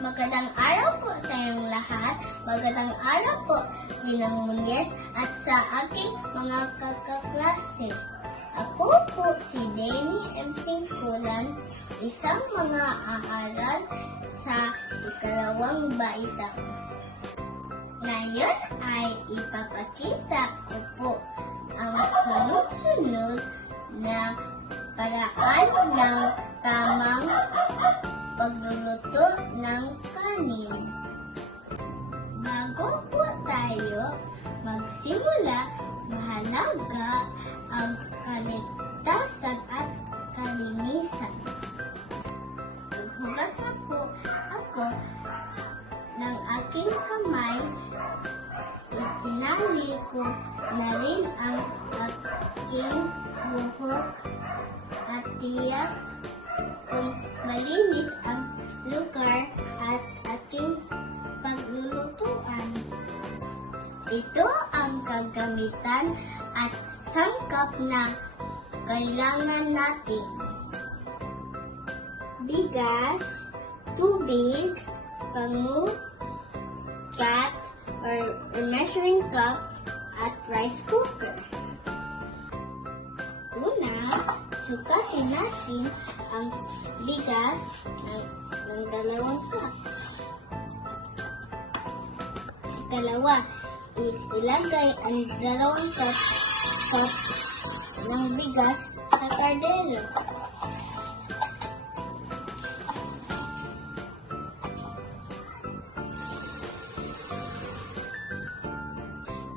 Magandang araw po sa inyong lahat. Magandang araw po, Ginang Munyes at sa aking mga kakaklase. Ako po si Denny M. Singkulan, isang mga aaral sa ikalawang baitang. Ngayon ay ipapakita ko po ang sunod-sunod na paraan ng tamang pagluluto ng kanin. Bago po tayo magsimula, mahalaga ang kaligtasan at kalinisan. Maghugas na po ako ng aking kamay. Itinali ko na rin ang aking buhok at tiyak kung malinis ang lugar at aking paglulutuan. Ito ang kagamitan at sangkap na kailangan natin. Bigas, tubig, pangmukat or measuring cup at rice cooker. Una, sukatin natin ang bigas ng 2 cup. Ikalawa, ilagay ang 2 cup ng bigas sa kardero.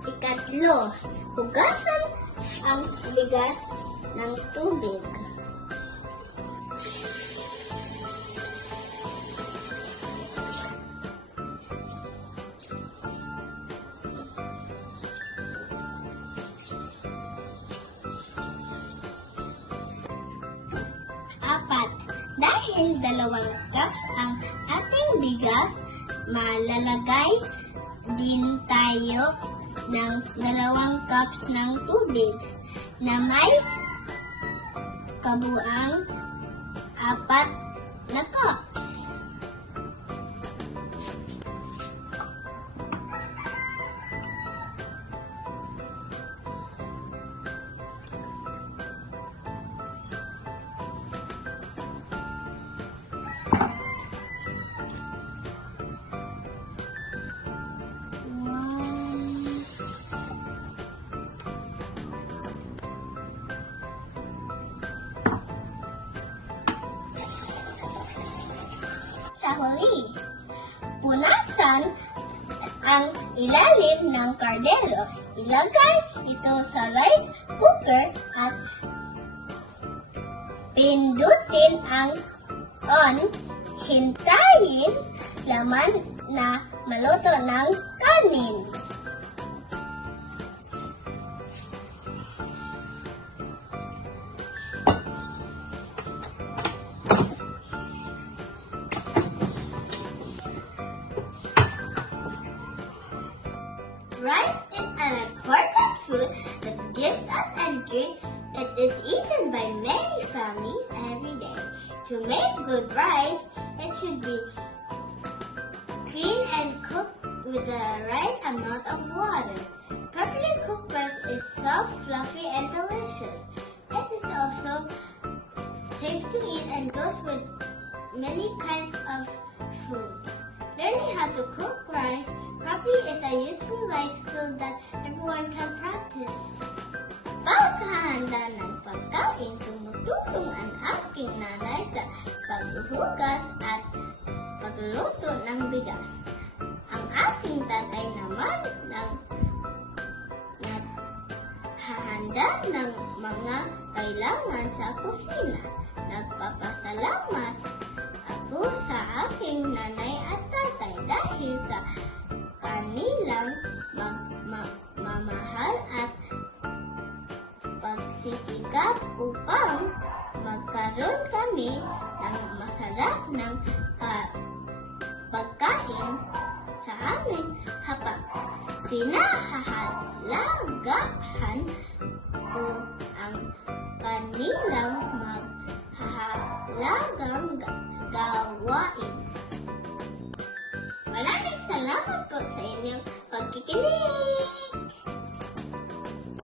Ikatlo, hugasan ang bigas ng tubig. Apat, dahil 2 cups ang ating bigas, malalagay din tayo ng 2 cups ng tubig na may kabuang 4 na cups. Sa huli, punasan ang ilalim ng kardero. Ilagay ito sa rice cooker at pindutin ang on. Hintayin laman na maluto ng kanin. Rice is an important food that gives us energy. It is eaten by many families every day. To make good rice, it should be clean and cooked with the right amount of water. Properly cooked rice is soft, fluffy, and delicious. It is also safe to eat and goes with many kinds of foods. Learning how to cook rice properly is a useful life skill that everyone can practice. Paghahanda ng pagkain, tumutulong ang aking nanay sa paghuhugas at pagluluto ng bigas. Ang aking tatay naman naghahanda ng mga kailangan sa kusina. Nagpapasalamat ako sa aking nanay at tatay dahil sa kanilang mamahal at pagsisikap upang magkaroon kami ng masarap ng pagkain sa aming hapag. Pinahahalagahan ko ang kanilang maghahalagang gawain.